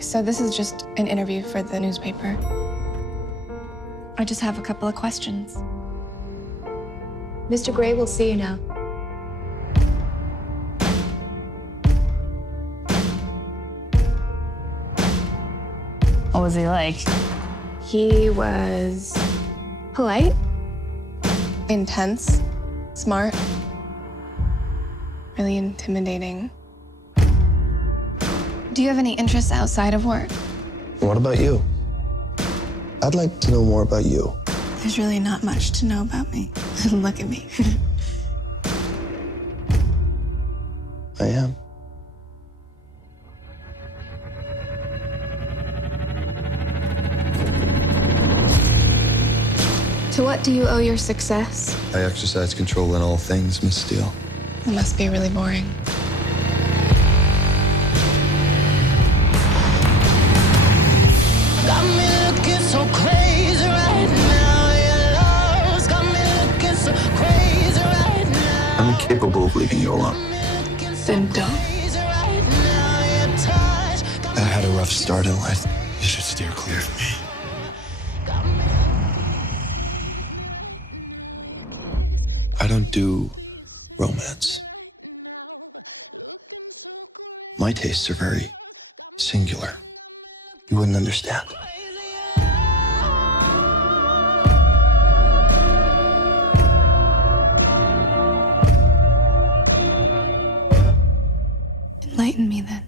So this is just an interview for the newspaper. I just have a couple of questions. Mr. Gray will see you now. What was he like? He was polite, intense, smart, really intimidating. Do you have any interests outside of work? What about you? I'd like to know more about you. There's really not much to know about me. Look at me. I am. To what do you owe your success? I exercise control in all things, Miss Steele. It must be really boring. Got me looking so crazy right now. Your love's got me looking so crazy right now. I'm incapable of leaving you alone. Then don't. I had a rough start in life. You should steer clear of me. I don't do romance. My tastes are very singular. You wouldn't understand. Enlighten me then.